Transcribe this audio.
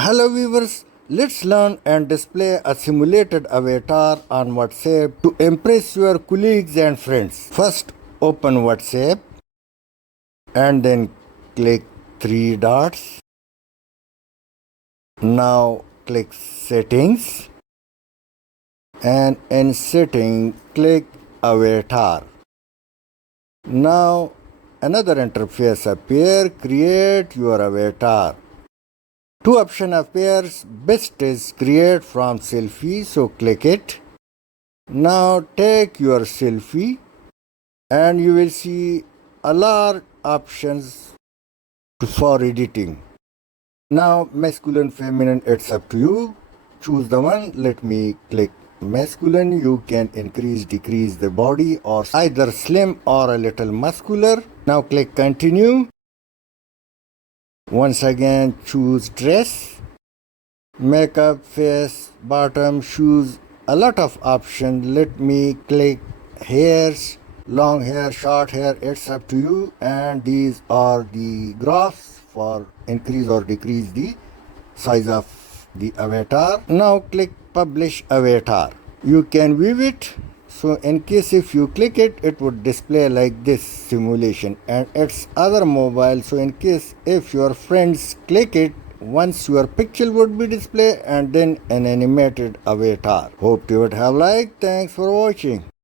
Hello viewers, let's learn and display a simulated avatar on WhatsApp to impress your colleagues and friends. First open WhatsApp and then click three dots. Now click settings and in setting click avatar. Now another interface appear, create your avatar. Two option appears, best is create from selfie, so click it. Now take your selfie and you will see a lot options for editing. Now masculine, feminine, it's up to you. Choose the one. Let me click masculine. You can increase, decrease the body or either slim or a little muscular. Now click continue. Once again choose dress, makeup, face, bottom, shoes, a lot of options. Let me click hairs, long hair, short hair, it's up to you. And these are the graphs for increase or decrease the size of the avatar. Now click publish avatar. You can view it. So in case if you click it, it would display like this simulation and it's other mobile. So in case if your friends click it, once your picture would be displayed and then an animated avatar. Hope you would have liked. Thanks for watching.